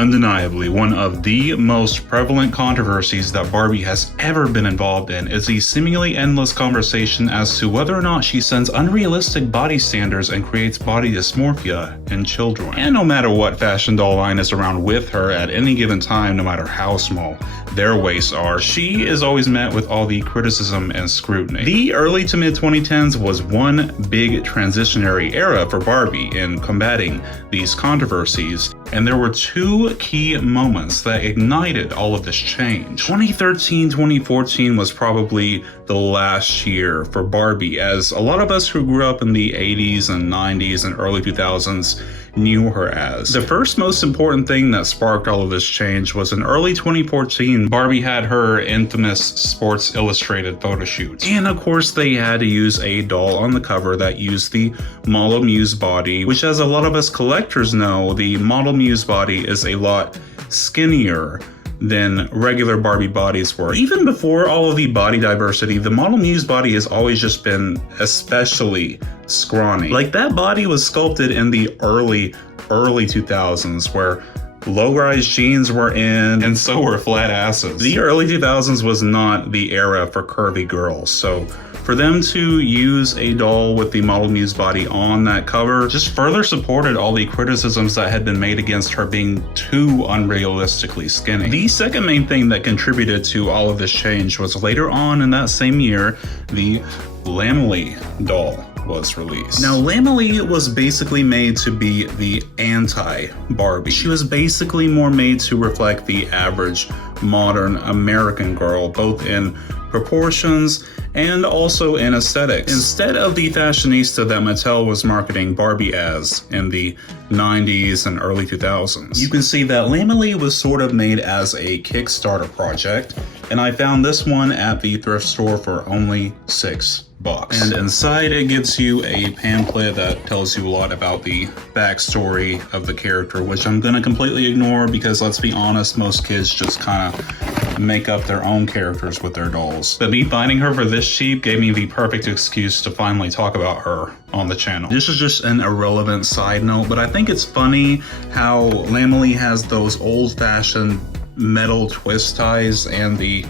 Undeniably, one of the most prevalent controversies that Barbie has ever been involved in is the seemingly endless conversation as to whether or not she sets unrealistic body standards and creates body dysmorphia in children. And no matter what fashion doll line is around with her at any given time, no matter how small their waists are, she is always met with all the criticism and scrutiny. The early to mid 2010s was one big transitionary era for Barbie in combating these controversies, and there were two key moments that ignited all of this change. 2013-2014 was probably the last year for Barbie, as a lot of us who grew up in the 80s and 90s and early 2000s knew her as. The first most important thing that sparked all of this change was in early 2014, Barbie had her infamous Sports Illustrated photo shoot. And of course they had to use a doll on the cover that used the Model Muse body, which, as a lot of us collectors know, the Model Muse body is a lot skinnier than regular Barbie bodies were. Even before all of the body diversity, the Model Muse body has always just been especially scrawny. Like, that body was sculpted in the early 2000s, where low-rise jeans were in, and so were flat asses. The early 2000s was not the era for curvy girls, so for them to use a doll with the Model Muse body on that cover just further supported all the criticisms that had been made against her being too unrealistically skinny. The second main thing that contributed to all of this change was later on in that same year, the Lammily doll was released. Now, Lammily was basically made to be the anti-Barbie. She was basically more made to reflect the average modern American girl, both in proportions and also in aesthetics, instead of the fashionista that Mattel was marketing Barbie as in the 90s and early 2000s. You can see that Lammily was sort of made as a Kickstarter project, and I found this one at the thrift store for only $6. And inside it gives you a pamphlet that tells you a lot about the backstory of the character, which I'm gonna completely ignore because, let's be honest, most kids just kind of make up their own characters with their dolls. But me finding her for this cheap gave me the perfect excuse to finally talk about her on the channel. This is just an irrelevant side note, but I think it's funny how Lammily has those old-fashioned metal twist ties and the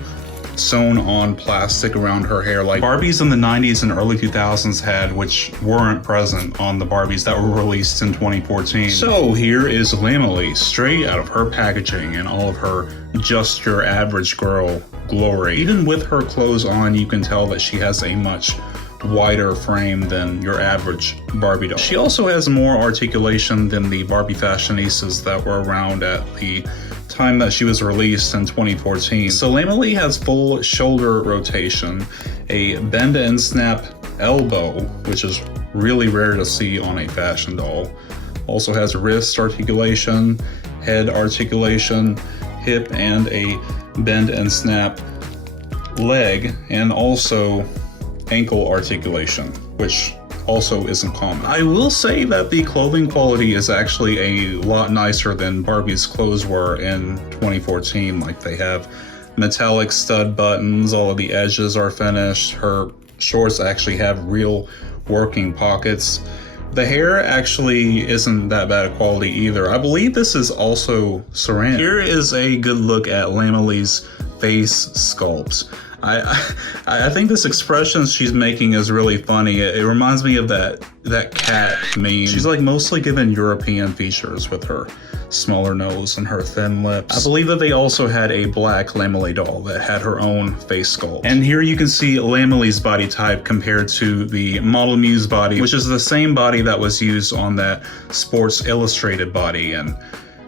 sewn on plastic around her hair like Barbies in the 90s and early 2000s had, which weren't present on the Barbies that were released in 2014. So here is Lammily straight out of her packaging and all of her just your average girl glory. Even with her clothes on, you can tell that she has a much wider frame than your average Barbie doll. She also has more articulation than the Barbie fashionistas that were around at the time that she was released in 2014. So Lammily has full shoulder rotation, a bend and snap elbow, which is really rare to see on a fashion doll. Also has wrist articulation, head articulation, hip, and a bend and snap leg, and also ankle articulation, which also isn't common. I will say that the clothing quality is actually a lot nicer than Barbie's clothes were in 2014. Like, they have metallic stud buttons, all of the edges are finished, her shorts actually have real working pockets. The hair actually isn't that bad quality either. I believe this is also ceramic. Here is a good look at Lammily's face sculpt. I think this expression she's making is really funny. It reminds me of that cat meme. She's like mostly given European features with her smaller nose and her thin lips. I believe that they also had a black Lammily doll that had her own face sculpt. And here you can see Lammily's body type compared to the Model Muse body, which is the same body that was used on that Sports Illustrated body. And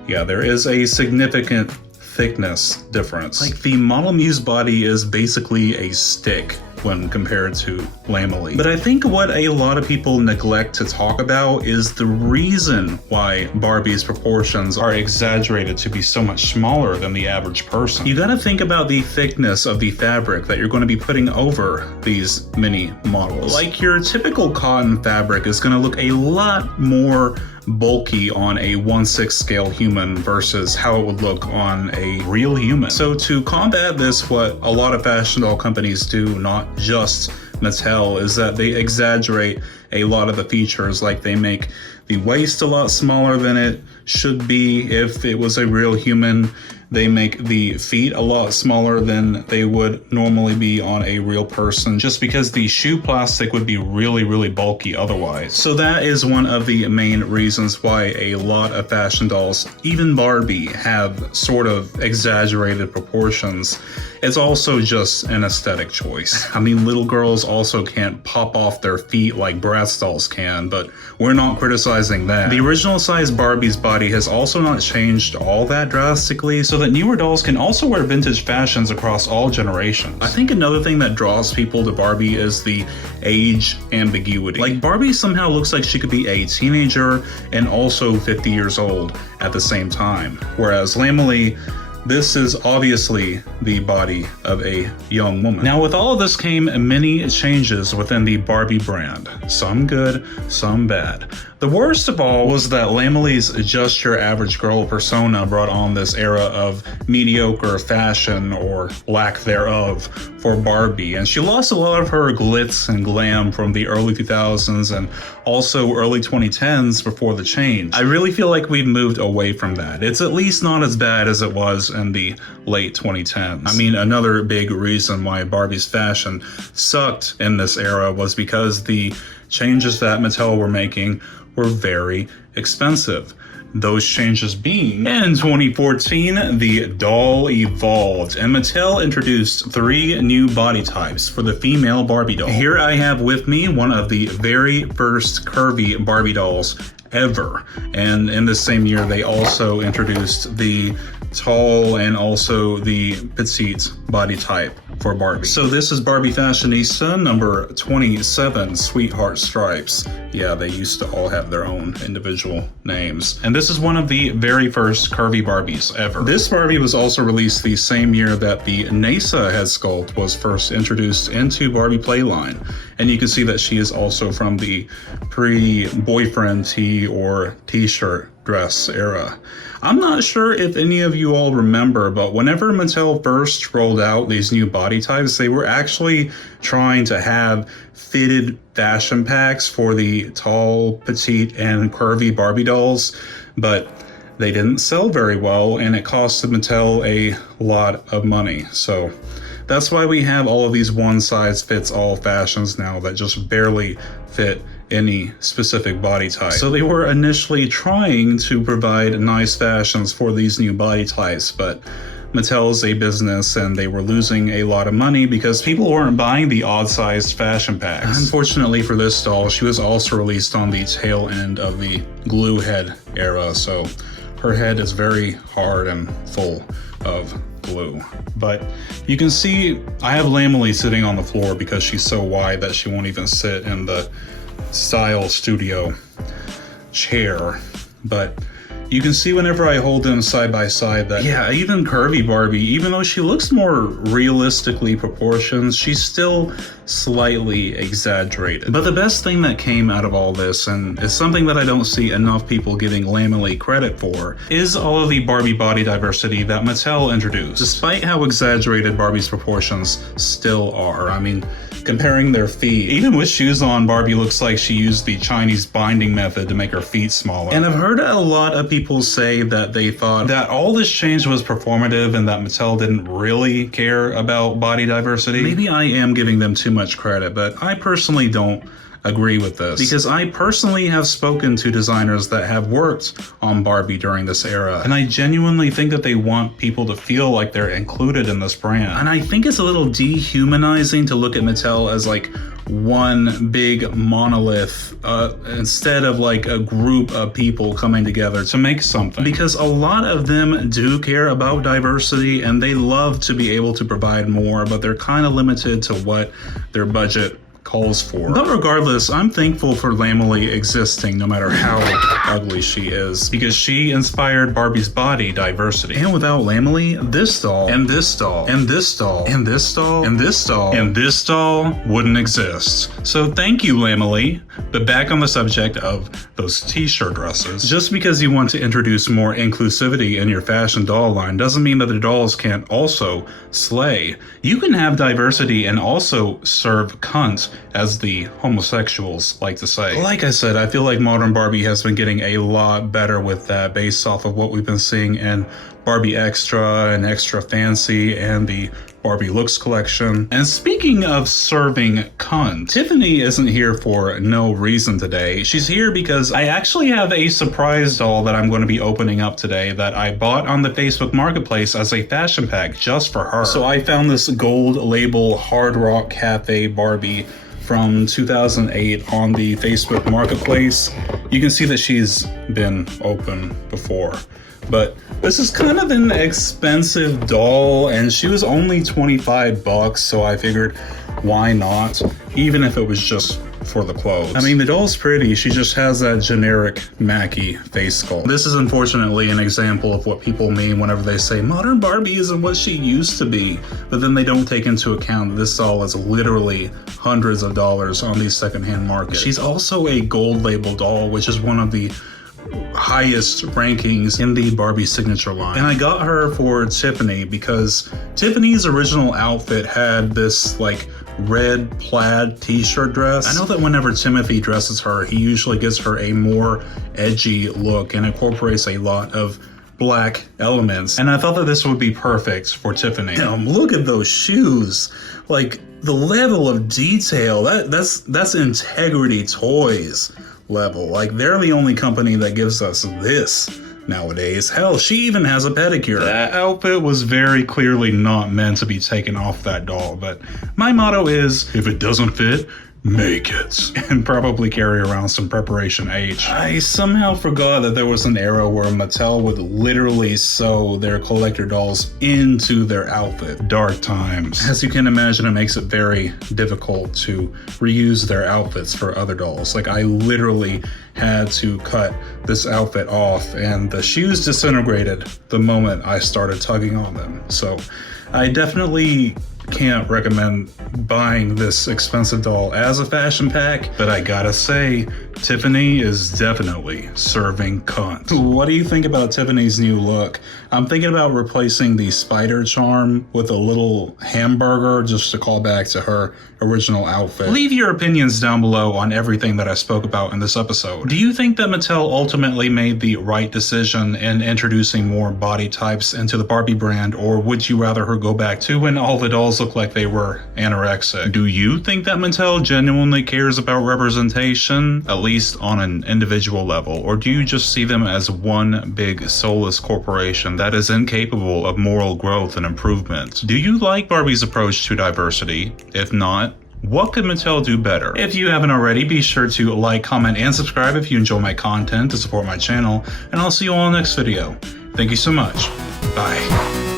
yeah, there is a significant thickness difference. Like, the Model Muse body is basically a stick when compared to Lammily. But I think what a lot of people neglect to talk about is the reason why Barbie's proportions are exaggerated to be so much smaller than the average person. You gotta think about the thickness of the fabric that you're going to be putting over these mini models. Like, your typical cotton fabric is going to look a lot more bulky on a 1/6 scale human versus how it would look on a real human. So to combat this, what a lot of fashion doll companies do, not just Mattel, is that they exaggerate a lot of the features. Like they make the waist a lot smaller than it should be if it was a real human. They make the feet a lot smaller than they would normally be on a real person, just because the shoe plastic would be really, really bulky otherwise. So that is one of the main reasons why a lot of fashion dolls, even Barbie, have sort of exaggerated proportions. It's also just an aesthetic choice. I mean, little girls also can't pop off their feet like Bratz dolls can, but we're not criticizing that. The original size Barbie's body has also not changed all that drastically, so that newer dolls can also wear vintage fashions across all generations. I think another thing that draws people to Barbie is the age ambiguity. Like, Barbie somehow looks like she could be a teenager and also 50 years old at the same time, whereas Lammily, this is obviously the body of a young woman. Now, with all of this came many changes within the Barbie brand. Some good, some bad. The worst of all was that Lammily's just your average girl persona brought on this era of mediocre fashion, or lack thereof, for Barbie. And she lost a lot of her glitz and glam from the early 2000s and also early 2010s before the change. I really feel like we've moved away from that. It's at least not as bad as it was in the late 2010s. I mean, another big reason why Barbie's fashion sucked in this era was because the changes that Mattel were making were very expensive. Those changes being, in 2014, the doll evolved, and Mattel introduced 3 new body types for the female Barbie doll. Here I have with me one of the very first curvy Barbie dolls ever. And in the same year, they also introduced the tall and also the petite body type for Barbie. So this is Barbie Fashionista number 27, Sweetheart Stripes. Yeah, they used to all have their own individual names. And this is one of the very first curvy Barbies ever. This Barbie was also released the same year that the NASA head sculpt was first introduced into Barbie Playline. And you can see that she is also from the pre-boyfriend tee or t-shirt dress era. I'm not sure if any of you all remember, but whenever Mattel first rolled out these new body types, they were actually trying to have fitted fashion packs for the tall, petite, and curvy Barbie dolls, but they didn't sell very well, and it costed Mattel a lot of money. So that's why we have all of these one-size-fits-all fashions now that just barely fit any specific body type. So they were initially trying to provide nice fashions for these new body types, but Mattel's a business and they were losing a lot of money because people weren't buying the odd-sized fashion packs. Unfortunately for this doll, she was also released on the tail end of the glue head era, so her head is very hard and full of glue. But you can see I have Lammily sitting on the floor because she's so wide that she won't even sit in the Style Studio chair. But you can see whenever I hold them side by side that, yeah, even curvy Barbie, even though she looks more realistically proportioned, she's still slightly exaggerated. But the best thing that came out of all this, and it's something that I don't see enough people giving Lammily credit for, is all of the Barbie body diversity that Mattel introduced. Despite how exaggerated Barbie's proportions still are. I mean, comparing their feet, even with shoes on, Barbie looks like she used the Chinese binding method to make her feet smaller. And I've heard a lot of people say that they thought that all this change was performative and that Mattel didn't really care about body diversity. Maybe I am giving them too much credit, but I personally don't agree with this, because I personally have spoken to designers that have worked on Barbie during this era, and I genuinely think that they want people to feel like they're included in this brand. And I think it's a little dehumanizing to look at Mattel as like one big monolith instead of like a group of people coming together to make something, because a lot of them do care about diversity and they love to be able to provide more, but they're kind of limited to what their budget calls for. But regardless, I'm thankful for Lammily existing no matter how ugly she is, because she inspired Barbie's body diversity. And without Lammily, this doll, and this doll, and this doll, and this doll, and this doll, and this doll wouldn't exist. So thank you, Lammily. But back on the subject of those t-shirt dresses, just because you want to introduce more inclusivity in your fashion doll line doesn't mean that the dolls can't also slay. You can have diversity and also serve cunt, as the homosexuals like to say. Like I said, I feel like modern Barbie has been getting a lot better with that based off of what we've been seeing in Barbie Extra and Extra Fancy and the Barbie Looks collection. And speaking of serving cunt, Tiffany isn't here for no reason today. She's here because I actually have a surprise doll that I'm going to be opening up today that I bought on the Facebook Marketplace as a fashion pack just for her. So I found this gold label Hard Rock Cafe Barbie from 2008 on the Facebook Marketplace. You can see that she's been open before. But this is kind of an expensive doll, and she was only 25 bucks, so I figured, why not? Even if it was just for the clothes. I mean, the doll's pretty, she just has that generic Mackie face sculpt. This is unfortunately an example of what people mean whenever they say modern Barbie isn't what she used to be, but then they don't take into account that this doll is literally hundreds of dollars on the secondhand market. She's also a gold label doll, which is one of the highest rankings in the Barbie signature line. And I got her for Tiffany because Tiffany's original outfit had this like red plaid t-shirt dress. I know that whenever Timothy dresses her, he usually gives her a more edgy look and incorporates a lot of black elements. And I thought that this would be perfect for Tiffany. Look at those shoes. Like the level of detail, that's Integrity Toys level. Like they're the only company that gives us this nowadays. Hell, she even has a pedicure. That outfit was very clearly not meant to be taken off that doll, but my motto is, if it doesn't fit, make it. And probably carry around some Preparation H. I somehow forgot that there was an era where Mattel would literally sew their collector dolls into their outfit. Dark times. As you can imagine, it makes it very difficult to reuse their outfits for other dolls. Like I literally had to cut this outfit off and the shoes disintegrated the moment I started tugging on them. So I definitely can't recommend buying this expensive doll as a fashion pack, but I gotta say, Tiffany is definitely serving cunt. What do you think about Tiffany's new look? I'm thinking about replacing the spider charm with a little hamburger just to call back to her original outfit. Leave your opinions down below on everything that I spoke about in this episode. Do you think that Mattel ultimately made the right decision in introducing more body types into the Barbie brand, or would you rather her go back to when all the dolls look like they were anorexic? Do you think that Mattel genuinely cares about representation, at least on an individual level, or do you just see them as one big soulless corporation that is incapable of moral growth and improvement? Do you like Barbie's approach to diversity? If not, what could Mattel do better? If you haven't already, be sure to like, comment, and subscribe if you enjoy my content to support my channel, and I'll see you all in the next video. Thank you so much. Bye.